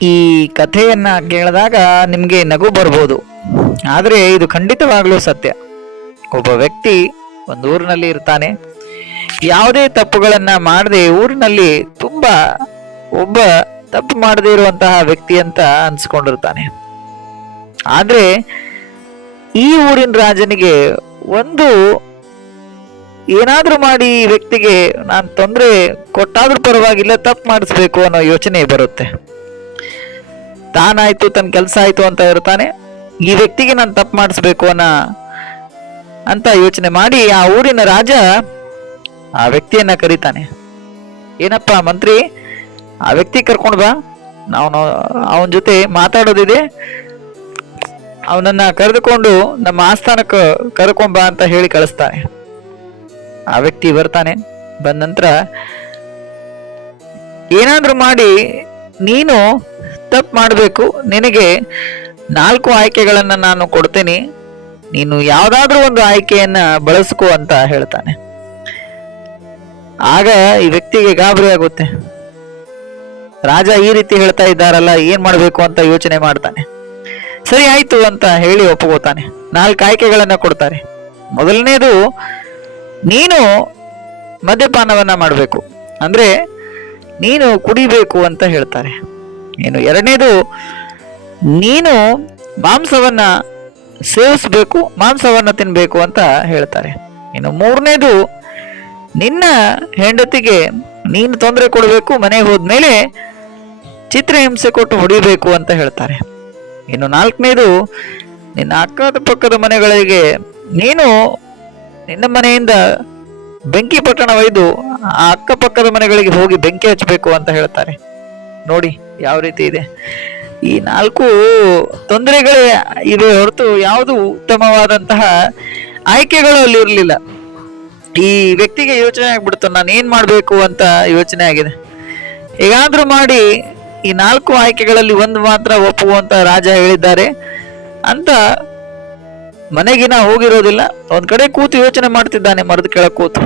ಈ ಕಥೆಯನ್ನ ಕೇಳಿದಾಗ ನಿಮಗೆ ನಗು ಬರ್ಬೋದು, ಆದರೆ ಇದು ಖಂಡಿತವಾಗ್ಲೂ ಸತ್ಯ. ಒಬ್ಬ ವ್ಯಕ್ತಿ ಒಂದು ಊರಿನಲ್ಲಿ ಇರ್ತಾನೆ. ಯಾವುದೇ ತಪ್ಪುಗಳನ್ನ ಮಾಡದೆ ಊರಿನಲ್ಲಿ ತುಂಬಾ ಒಬ್ಬ ತಪ್ಪು ಮಾಡದೇ ಇರುವಂತಹ ವ್ಯಕ್ತಿ ಅಂತ ಅನ್ಸ್ಕೊಂಡಿರ್ತಾನೆ. ಆದ್ರೆ ಈ ಊರಿನ ರಾಜನಿಗೆ ಒಂದು ಏನಾದ್ರೂ ಮಾಡಿ ಈ ವ್ಯಕ್ತಿಗೆ ನಾನು ತೊಂದರೆ ಕೊಟ್ಟಾದ್ರೂ ಪರವಾಗಿಲ್ಲ, ತಪ್ಪು ಮಾಡಿಸ್ಬೇಕು ಅನ್ನೋ ಯೋಚನೆ ಬರುತ್ತೆ. ತಾನಾಯ್ತು, ತನ್ನ ಕೆಲಸ ಆಯ್ತು ಅಂತ ಇರ್ತಾನೆ. ಈ ವ್ಯಕ್ತಿಗೆ ನಾನು ತಪ್ಪು ಮಾಡಿಸ್ಬೇಕು ಅಂತ ಯೋಚನೆ ಮಾಡಿ ಆ ಊರಿನ ರಾಜ ಆ ವ್ಯಕ್ತಿಯನ್ನ ಕರೀತಾನೆ. ಏನಪ್ಪ ಮಂತ್ರಿ, ಆ ವ್ಯಕ್ತಿ ಕರ್ಕೊಂಡು ಬಾ, ನಾವು ಅವನ ಜೊತೆ ಮಾತಾಡೋದಿದೆ, ಅವನನ್ನ ಕರೆದುಕೊಂಡು ನಮ್ಮ ಆಸ್ಥಾನಕ್ಕೆ ಕರ್ಕೊಂಬ ಅಂತ ಹೇಳಿ ಕಳಿಸ್ತಾನೆ. ಆ ವ್ಯಕ್ತಿ ಬರ್ತಾನೆ. ಬಂದ ನಂತರ ಏನಾದ್ರೂ ಮಾಡಿ ನೀನು ತಪ್ಪು ಮಾಡಬೇಕು, ನಿನಗೆ 4 ಆಯ್ಕೆಗಳನ್ನ ನಾನು ಕೊಡ್ತೀನಿ, ನೀನು ಯಾವ್ದಾದ್ರೂ ಒಂದು ಆಯ್ಕೆಯನ್ನ ಬಳಸ್ಕೋ ಅಂತ ಹೇಳ್ತಾನೆ. ಆಗ ಈ ವ್ಯಕ್ತಿಗೆ ಗಾಬರಿ ಆಗುತ್ತೆ. ರಾಜ ಈ ರೀತಿ ಹೇಳ್ತಾ ಇದ್ದಾರಲ್ಲ, ಏನ್ ಮಾಡ್ಬೇಕು ಅಂತ ಯೋಚನೆ ಮಾಡ್ತಾನೆ. ಸರಿ ಆಯ್ತು ಅಂತ ಹೇಳಿ ಒಪ್ಕೋತಾನೆ. 4 ಆಯ್ಕೆಗಳನ್ನ ಕೊಡ್ತಾರೆ. ಮೊದಲನೇದು, ನೀನು ಮದ್ಯಪಾನವನ್ನ ಮಾಡಬೇಕು, ಅಂದ್ರೆ ನೀನು ಕುಡಿಬೇಕು ಅಂತ ಹೇಳ್ತಾರೆ. ಇನ್ನು ಎರಡನೇದು, ನೀನು ಮಾಂಸವನ್ನ ಸೇವಿಸಬೇಕು, ಮಾಂಸವನ್ನ ತಿನ್ಬೇಕು ಅಂತ ಹೇಳ್ತಾರೆ. ಇನ್ನು ಮೂರನೇದು, ನಿನ್ನ ಹೆಂಡತಿಗೆ ನೀನು ತೊಂದರೆ ಕೊಡಬೇಕು, ಮನೆಗೆ ಹೋದ್ಮೇಲೆ ಚಿತ್ರಹಿಂಸೆ ಕೊಟ್ಟು ಹೊಡಿಬೇಕು ಅಂತ ಹೇಳ್ತಾರೆ. ಇನ್ನು 4ನೇದು, ನಿನ್ನ ಅಕ್ಕದ ಪಕ್ಕದ ಮನೆಗಳಿಗೆ ನೀನು ನಿನ್ನ ಮನೆಯಿಂದ ಬೆಂಕಿ ಪಟ್ಟಣ ಒಯ್ದು ಆ ಅಕ್ಕಪಕ್ಕದ ಮನೆಗಳಿಗೆ ಹೋಗಿ ಬೆಂಕಿ ಹಚ್ಚಬೇಕು ಅಂತ ಹೇಳ್ತಾರೆ. ನೋಡಿ ಯಾವ ರೀತಿ ಇದೆ. ಈ 4 ತೊಂದರೆಗಳೇ ಇವೆ ಹೊರತು ಯಾವುದು ಉತ್ತಮವಾದಂತಹ ಆಯ್ಕೆಗಳು ಅಲ್ಲಿ ಇರಲಿಲ್ಲ. ಈ ವ್ಯಕ್ತಿಗೆ ಯೋಚನೆ ಆಗ್ಬಿಡ್ತು, ನಾನು ಏನ್ ಮಾಡ್ಬೇಕು ಅಂತ ಯೋಚನೆ ಆಗಿದೆ. ಹೇಗಾದ್ರೂ ಮಾಡಿ ಈ 4 ಆಯ್ಕೆಗಳಲ್ಲಿ ಒಂದು ಮಾತ್ರ ಒಪ್ಪುವಂತ ರಾಜ ಹೇಳಿದ್ದಾರೆ ಅಂತ ಮನೆಗಿನ ಹೋಗಿರೋದಿಲ್ಲ, ಒಂದ್ ಕಡೆ ಕೂತು ಯೋಚನೆ ಮಾಡ್ತಿದ್ದಾನೆ, ಮರದ ಕೆಳಗೆ ಕೂತು.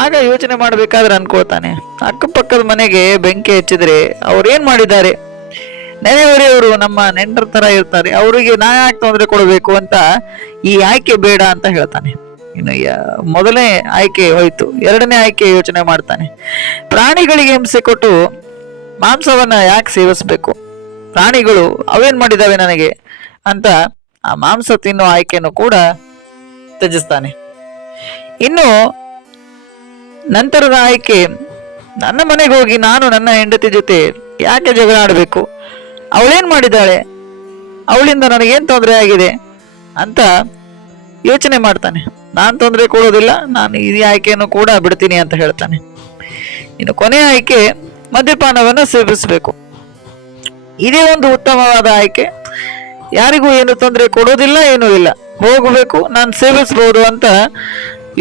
ಆಗ ಯೋಚನೆ ಮಾಡ್ಬೇಕಾದ್ರೆ ಅನ್ಕೊಳ್ತಾನೆ, ಅಕ್ಕಪಕ್ಕದ ಮನೆಗೆ ಬೆಂಕಿ ಹಚ್ಚಿದ್ರೆ ಅವ್ರೇನ್ ಮಾಡಿದ್ದಾರೆ, ನೆರೆಹೊರೆಯವರು ನಮ್ಮ ನೆಂಟರ ತರ ಇರ್ತಾರೆ, ಅವರಿಗೆ ನಾ ಯಾಕೆ ತೊಂದರೆ ಕೊಡಬೇಕು ಅಂತ ಈ ಆಯ್ಕೆ ಬೇಡ ಅಂತ ಹೇಳ್ತಾನೆ. ಇನ್ನು ಮೊದಲನೇ ಆಯ್ಕೆ ಹೋಯ್ತು. ಎರಡನೇ ಆಯ್ಕೆ ಯೋಚನೆ ಮಾಡ್ತಾನೆ. ಪ್ರಾಣಿಗಳಿಗೆ ಹಿಂಸೆ ಕೊಟ್ಟು ಮಾಂಸವನ್ನ ಯಾಕೆ ಸೇವಿಸ್ಬೇಕು, ಪ್ರಾಣಿಗಳು ಅವೇನ್ ಮಾಡಿದಾವೆ ನನಗೆ ಅಂತ ಆ ಮಾಂಸ ತಿನ್ನೋ ಆಯ್ಕೆಯನ್ನು ಕೂಡ ತ್ಯಜಿಸ್ತಾನೆ. ಇನ್ನು ನಂತರದ ಆಯ್ಕೆ, ನನ್ನ ಮನೆಗೆ ಹೋಗಿ ನಾನು ನನ್ನ ಹೆಂಡತಿ ಜೊತೆ ಯಾಕೆ ಜಗಳ ಆಡಬೇಕು, ಅವಳೇನ್ ಮಾಡಿದ್ದಾಳೆ, ಅವಳಿಂದ ನನಗೇನ್ ತೊಂದರೆ ಆಗಿದೆ ಅಂತ ಯೋಚನೆ ಮಾಡ್ತಾನೆ. ನಾನು ತೊಂದರೆ ಕೊಡೋದಿಲ್ಲ, ನಾನು ಈ ಆಯ್ಕೆಯನ್ನು ಕೂಡ ಬಿಡ್ತೀನಿ ಅಂತ ಹೇಳ್ತಾನೆ. ಇನ್ನು ಕೊನೆಯ ಆಯ್ಕೆ, ಮದ್ಯಪಾನವನ್ನು ಸೇವಿಸಬೇಕು. ಇದೇ ಒಂದು ಉತ್ತಮವಾದ ಆಯ್ಕೆ. ಯಾರಿಗೂ ಏನು ತೊಂದರೆ ಕೊಡೋದಿಲ್ಲ, ಏನೂ ಇಲ್ಲ, ಹೋಗಬೇಕು, ನಾನು ಸೇವಿಸಬಹುದು ಅಂತ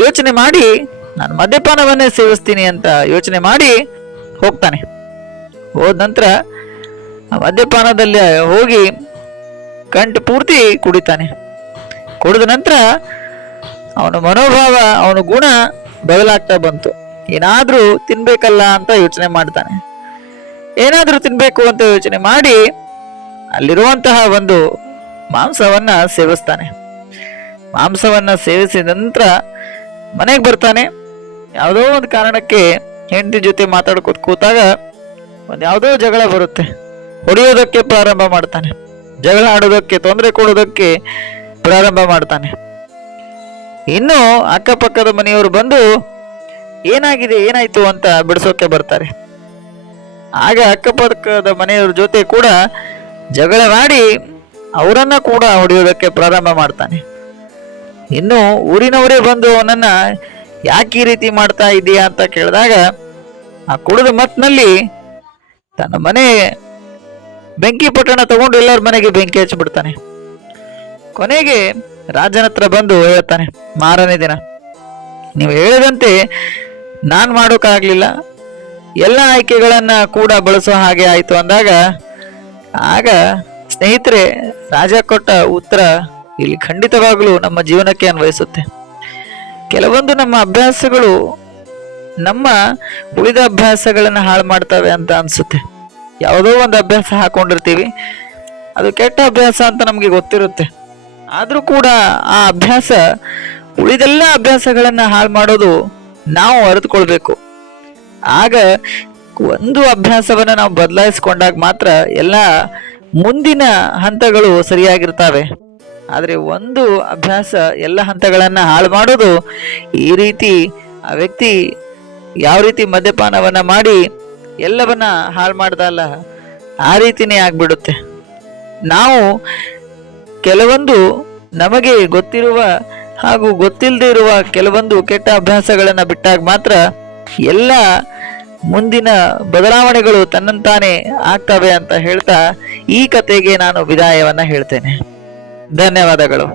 ಯೋಚನೆ ಮಾಡಿ ನಾನು ಮದ್ಯಪಾನವನ್ನೇ ಸೇವಿಸ್ತೀನಿ ಅಂತ ಯೋಚನೆ ಮಾಡಿ ಹೋಗ್ತಾನೆ. ಹೋದ ನಂತರ ಮದ್ಯಪಾನದಲ್ಲಿ ಹೋಗಿ ಗಂಟು ಪೂರ್ತಿ ಕುಡಿತಾನೆ. ಕುಡಿದ ನಂತರ ಅವನ ಮನೋಭಾವ, ಅವನ ಗುಣ ಬದಲಾಗ್ತಾ ಬಂತು. ಏನಾದ್ರೂ ತಿನ್ಬೇಕಲ್ಲ ಅಂತ ಯೋಚನೆ ಮಾಡ್ತಾನೆ. ಏನಾದ್ರೂ ತಿನ್ಬೇಕು ಅಂತ ಯೋಚನೆ ಮಾಡಿ ಅಲ್ಲಿರುವಂತಹ ಒಂದು ಮಾಂಸವನ್ನ ಸೇವಿಸ್ತಾನೆ. ಮಾಂಸವನ್ನ ಸೇವಿಸಿದ ನಂತರ ಮನೆಗೆ ಬರ್ತಾನೆ. ಯಾವುದೋ ಒಂದು ಕಾರಣಕ್ಕೆ ಹೆಂಡತಿ ಜೊತೆ ಮಾತಾಡ್ಕೋತ ಕೂತಾಗ ಒಂದು ಯಾವುದೋ ಜಗಳ ಬರುತ್ತೆ. ಹೊಡೆಯೋದಕ್ಕೆ ಪ್ರಾರಂಭ ಮಾಡ್ತಾನೆ, ಜಗಳ ಆಡೋದಕ್ಕೆ, ತೊಂದರೆ ಕೊಡೋದಕ್ಕೆ ಪ್ರಾರಂಭ ಮಾಡ್ತಾನೆ. ಇನ್ನು ಅಕ್ಕಪಕ್ಕದ ಮನೆಯವರು ಬಂದು ಏನಾಗಿದೆ, ಏನಾಯ್ತು ಅಂತ ಬಿಡಿಸೋಕೆ ಬರ್ತಾರೆ. ಆಗ ಅಕ್ಕಪಕ್ಕದ ಮನೆಯವ್ರ ಜೊತೆ ಕೂಡ ಜಗಳ ಮಾಡಿ ಅವರನ್ನ ಕೂಡ ಹೊಡೆಯೋದಕ್ಕೆ ಪ್ರಾರಂಭ ಮಾಡ್ತಾನೆ. ಇನ್ನು ಊರಿನವರೇ ಬಂದು ಅವನನ್ನ ಯಾಕೆ ಈ ರೀತಿ ಮಾಡ್ತಾ ಇದೀಯಾ ಅಂತ ಕೇಳಿದಾಗ ಆ ಕುಡಿದ ಮತ್ನಲ್ಲಿ ತನ್ನ ಮನೆ ಬೆಂಕಿ ಪಟ್ಟಣ ತಗೊಂಡು ಎಲ್ಲರ ಮನೆಗೆ ಬೆಂಕಿ ಹಚ್ಚಿಬಿಡ್ತಾನೆ. ಕೊನೆಗೆ ರಾಜನ ಹತ್ರ ಬಂದು ಹೇಳ್ತಾನೆ, ಮಾರನೇ ದಿನ ನೀವು ಹೇಳಿದಂತೆ ನಾನ್ ಮಾಡೋಕ್ಕಾಗ್ಲಿಲ್ಲ, ಎಲ್ಲ ಆಯ್ಕೆಗಳನ್ನ ಕೂಡ ಬಳಸೋ ಹಾಗೆ ಆಯ್ತು ಅಂದಾಗ ಆಗ ಸ್ನೇಹಿತರೆ, ರಾಜ ಕೊಟ್ಟ ಉತ್ತರ ಇಲ್ಲಿ ಖಂಡಿತವಾಗ್ಲೂ ನಮ್ಮ ಜೀವನಕ್ಕೆ ಅನ್ವಯಿಸುತ್ತೆ. ಕೆಲವೊಂದು ನಮ್ಮ ಅಭ್ಯಾಸಗಳು ನಮ್ಮ ಉಳಿದ ಅಭ್ಯಾಸಗಳನ್ನ ಹಾಳು ಮಾಡ್ತವೆ ಅಂತ ಅನ್ಸುತ್ತೆ. ಯಾವುದೋ ಒಂದು ಅಭ್ಯಾಸ ಹಾಕೊಂಡಿರ್ತೀವಿ, ಅದು ಕೆಟ್ಟ ಅಭ್ಯಾಸ ಅಂತ ನಮಗೆ ಗೊತ್ತಿರುತ್ತೆ. ಆದರೂ ಕೂಡ ಆ ಅಭ್ಯಾಸ ಉಳಿದೆಲ್ಲ ಅಭ್ಯಾಸಗಳನ್ನು ಹಾಳು ಮಾಡೋದು ನಾವು ಅರಿತುಕೊಳ್ಬೇಕು. ಆಗ ಒಂದು ಅಭ್ಯಾಸವನ್ನು ನಾವು ಬದಲಾಯಿಸ್ಕೊಂಡಾಗ ಮಾತ್ರ ಎಲ್ಲ ಮುಂದಿನ ಹಂತಗಳು ಸರಿಯಾಗಿರ್ತವೆ. ಆದರೆ ಒಂದು ಅಭ್ಯಾಸ ಎಲ್ಲ ಹಂತಗಳನ್ನು ಹಾಳು ಮಾಡೋದು, ಈ ರೀತಿ ಆ ವ್ಯಕ್ತಿ ಯಾವ ರೀತಿ ಮದ್ಯಪಾನವನ್ನು ಮಾಡಿ ಎಲ್ಲವನ್ನ ಹಾಳು ಮಾಡ್ದಲ್ಲ, ಆ ರೀತಿನೇ ಆಗ್ಬಿಡುತ್ತೆ. ನಾವು ಕೆಲವೊಂದು ನಮಗೆ ಗೊತ್ತಿರುವ ಹಾಗೂ ಗೊತ್ತಿಲ್ಲದೆ ಇರುವ ಕೆಲವೊಂದು ಕೆಟ್ಟ ಅಭ್ಯಾಸಗಳನ್ನು ಬಿಟ್ಟಾಗ ಮಾತ್ರ ಎಲ್ಲ ಮುಂದಿನ ಬದಲಾವಣೆಗಳು ತನ್ನಂತಾನೇ ಆಗ್ತವೆ ಅಂತ ಹೇಳ್ತಾ ಈ ಕತೆಗೆ ನಾನು ವಿದಾಯವನ್ನ ಹೇಳ್ತೇನೆ. ಧನ್ಯವಾದಗಳು.